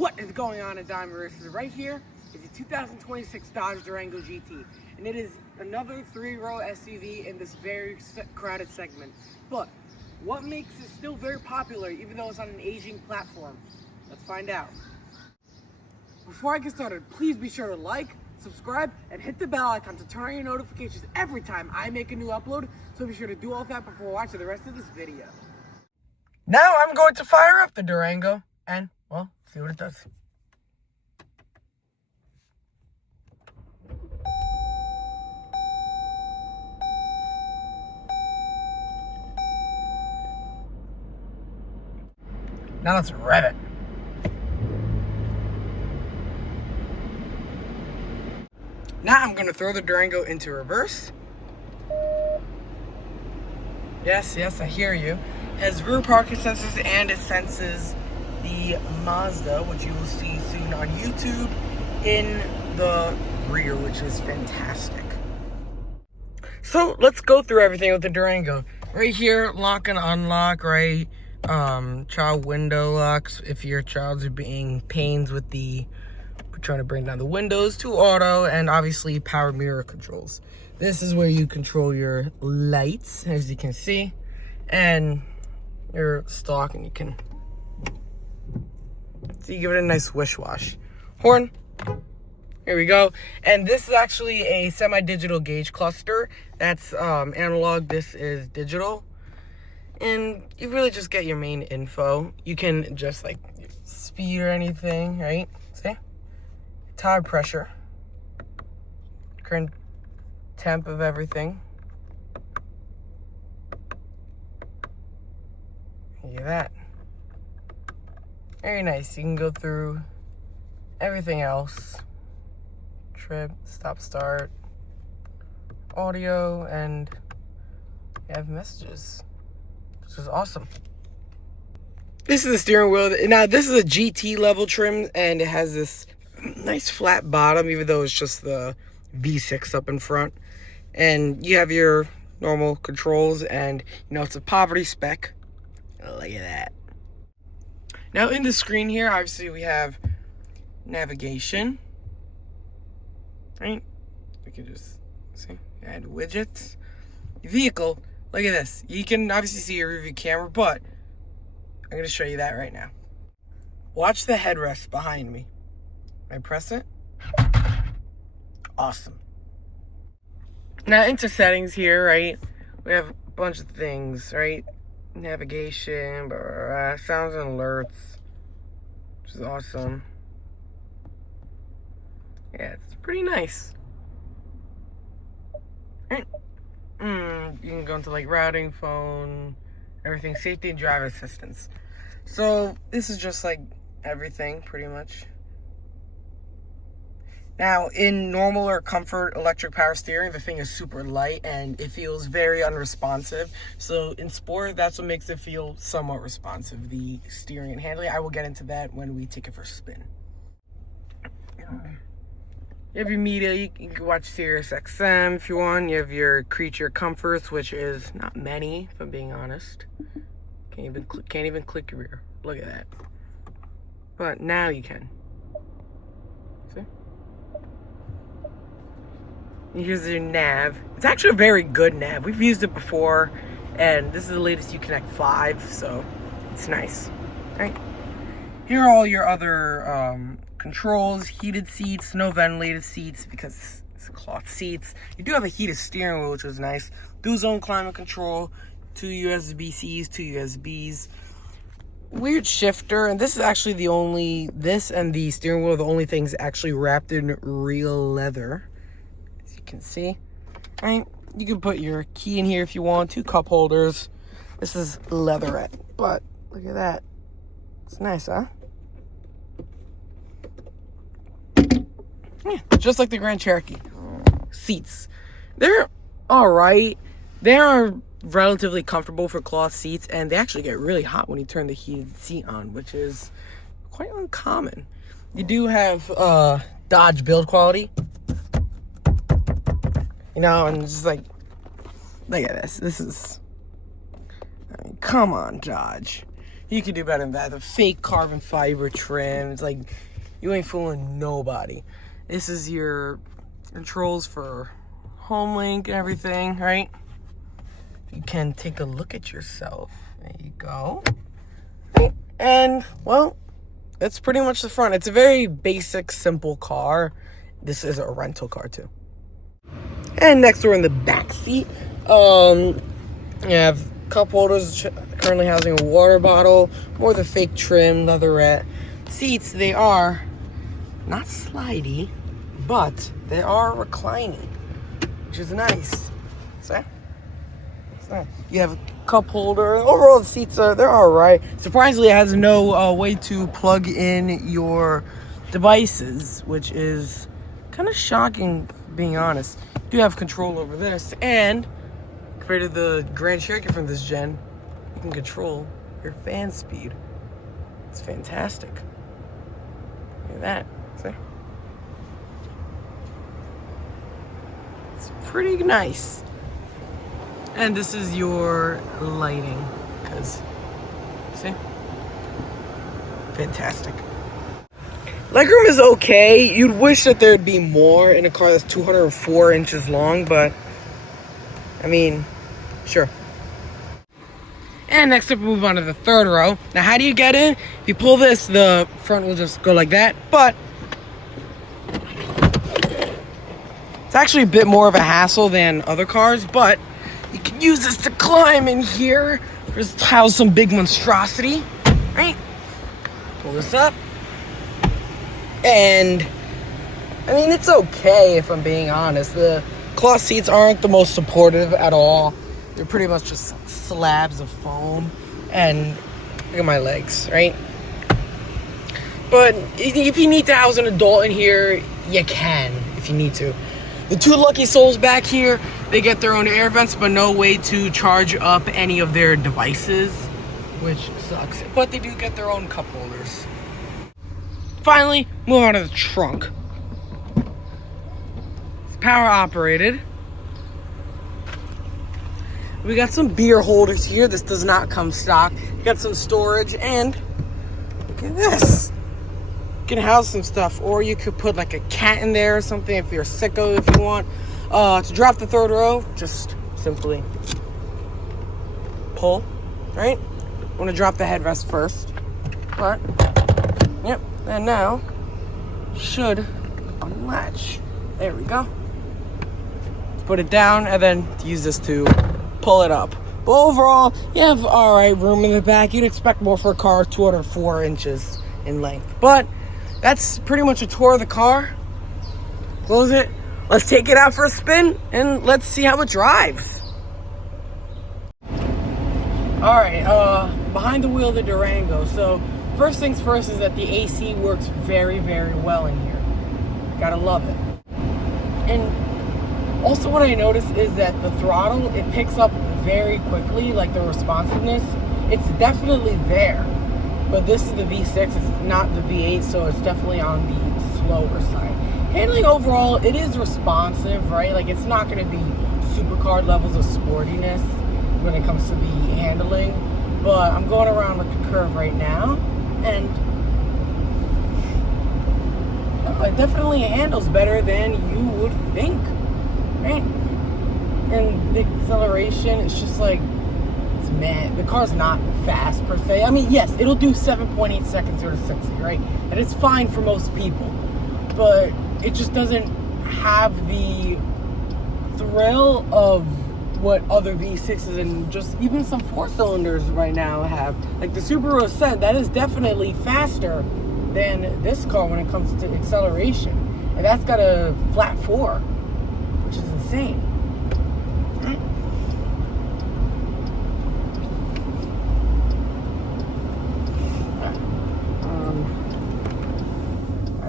What is going on in Diamond Races? Right here is a 2026 Dodge Durango GT, and it is another three-row SUV in this very crowded segment. But what makes it still very popular even though it's on an aging platform? Let's find out. Before I get started, please be sure to like, subscribe, and hit the bell icon to turn on your notifications every time I make a new upload, so be sure to do all that before watching the rest of this video. Now I'm going to fire up the Durango and, well, see what it does. Now let's rev it. Now I'm going to throw the Durango into reverse. Yes, I hear you. It has rear parking sensors and it senses the Mazda, which you will see soon on YouTube, in the rear, which is fantastic. So let's go through everything with the Durango. Right here, lock and unlock, right? Child window locks if your child's being pains with the trying to bring down the windows to auto, and obviously power mirror controls. This is where you control your lights, as you can see, and your stalk, and you can see, give it a nice wish wash. Horn, here we go. And this is actually a semi-digital gauge cluster. That's analog, this is digital. And you really just get your main info. You can just like speed or anything, right? See? Tire pressure, current temp of everything. Look at that. Very nice. You can go through everything else. Trip, stop, start, audio, and you have messages, which is awesome. This is the steering wheel. Now, this is a GT level trim, and it has this nice flat bottom, even though it's just the V6 up in front. And you have your normal controls, and you know it's a poverty spec. Look at that. Now in the screen here, obviously we have navigation, right? We can just see, add widgets. Vehicle, look at this. You can obviously see your rearview camera, but I'm going to show you that right now. Watch the headrest behind me. I press it. Awesome. Now into settings here, right? We have a bunch of things, right? Navigation, sounds and alerts, which is awesome. Yeah, it's pretty nice. Right? You can go into like routing, phone, everything, safety and driver assistance. So this is just like everything pretty much. Now, in normal or comfort electric power steering, the thing is super light and it feels very unresponsive. So in sport, that's what makes it feel somewhat responsive, the steering and handling. I will get into that when we take it for a spin. You have your media, you can watch Sirius XM if you want. You have your creature comforts, which is not many, if I'm being honest. Can't even click your rear. Look at that. But now you can. See? Here's your nav. It's actually a very good nav. We've used it before, and this is the latest Uconnect 5, so it's nice. Right? Here are all your other controls. Heated seats, no ventilated seats because it's cloth seats. You do have a heated steering wheel, which is nice. Dual zone climate control, 2 USB-Cs, 2 USBs. Weird shifter, and this is actually this and the steering wheel are the only things actually wrapped in real leather. Can see, right? You can put your key in here if you want. 2 cup holders. This is leatherette, but look at that. It's nice, huh? Yeah, just like the Grand Cherokee. Seats, they're all right. They are relatively comfortable for cloth seats, and they actually get really hot when you turn the heated seat on, which is quite uncommon. You do have Dodge build quality. You know, and just like, look at this. This is, I mean, come on, Dodge. You could do better than that. The fake carbon fiber trim. It's like, you ain't fooling nobody. This is your controls for home link and everything, right? You can take a look at yourself. There you go. And, well, that's pretty much the front. It's a very basic, simple car. This is a rental car, too. And next, we're in the back seat. You have cup holders, currently housing a water bottle, more the fake trim, leatherette. Seats, they are not slidey, but they are reclining, which is nice. See? It's nice. You have a cup holder. Overall, the seats they're all right. Surprisingly, it has no way to plug in your devices, which is kind of shocking, being honest. You do have control over this, and compared to the Grand Cherokee from this gen, you can control your fan speed. It's fantastic. Look at that. See? It's pretty nice. And this is your lighting, because, see? Fantastic. Legroom is okay. You'd wish that there'd be more in a car that's 204 inches long, but, I mean, sure. And next up, we move on to the third row. Now, how do you get in? If you pull this, the front will just go like that, but it's actually a bit more of a hassle than other cars, but you can use this to climb in here. Just house some big monstrosity, right? Pull this up. And, I mean, it's okay if I'm being honest. The cloth seats aren't the most supportive at all. They're pretty much just slabs of foam. And look at my legs, right? But if you need to house an adult in here, you can, if you need to. The two lucky souls back here, they get their own air vents, but no way to charge up any of their devices, which sucks. But they do get their own cup holders. Finally, move on to the trunk. It's power operated. We got some beer holders here. This does not come stock. You got some storage, and look at this. You can house some stuff, or you could put like a cat in there or something if you're a sicko, if you want. To drop the third row, just simply pull, right? I want to drop the headrest first, but yep, and now should unlatch. There we go. Put it down and then use this to pull it up. But overall, you have all right room in the back. You'd expect more for a car 204 inches in length, but that's pretty much a tour of the car. Close it. Let's take it out for a spin and let's see how it drives. All right, behind the wheel of the Durango. So first things first is that the AC works very, very well in here. Gotta love it. And also what I noticed is that the throttle, it picks up very quickly, like the responsiveness. It's definitely there. But this is the V6, it's not the V8, so it's definitely on the slower side. Handling overall, it is responsive, right? Like, it's not going to be supercar levels of sportiness when it comes to the handling. But I'm going around with the curve right now, and it definitely handles better than you would think, right? And the acceleration, it's just like, it's meh. The car's not fast per se. I mean, yes, it'll do 7.8 seconds 0 to 60, right? And it's fine for most people, but it just doesn't have the thrill of what other V6s and just even some 4-cylinders right now have. Like the Subaru Ascent, that is definitely faster than this car when it comes to acceleration. And that's got a flat 4, which is insane.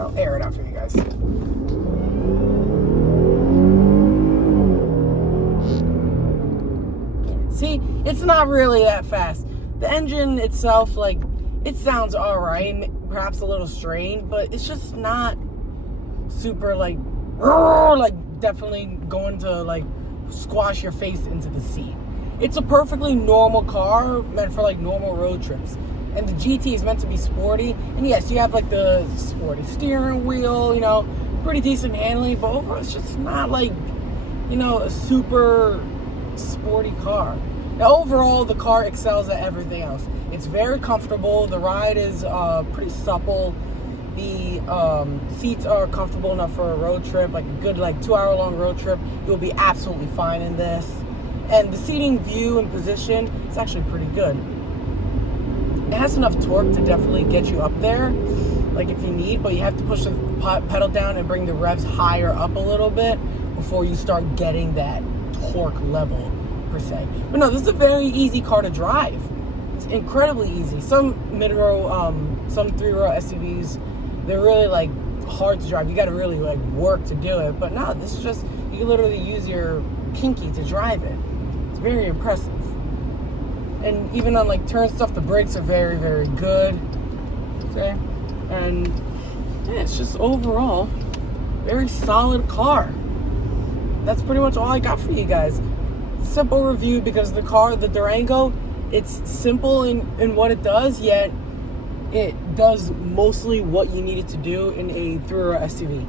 I'll air it out for you guys. See, it's not really that fast. The engine itself, like, it sounds alright, perhaps a little strained, but it's just not super, like definitely going to, like, squash your face into the seat. It's a perfectly normal car, meant for, like, normal road trips. And the GT is meant to be sporty. And yes, you have like the sporty steering wheel, you know, pretty decent handling, but overall it's just not like, you know, a super sporty car. Now overall, the car excels at everything else. It's very comfortable. The ride is pretty supple. The seats are comfortable enough for a road trip, like a good 2 hour long road trip. You'll be absolutely fine in this. And the seating view and position is actually pretty good. It has enough torque to definitely get you up there, like if you need, but you have to push the pedal down and bring the revs higher up a little bit before you start getting that torque level per se. But no, this is a very easy car to drive. It's incredibly easy. Some mid-row, some 3-row SUVs, they're really like hard to drive. You got to really like work to do it. But no, this is just, you can literally use your pinky to drive it. It's very impressive. And even on like turn stuff, the brakes are very, very good. Okay, and yeah, it's just overall very solid car. That's pretty much all I got for you guys. Simple review because the car, the Durango, it's simple in what it does, yet it does mostly what you need it to do in a 3-row SUV.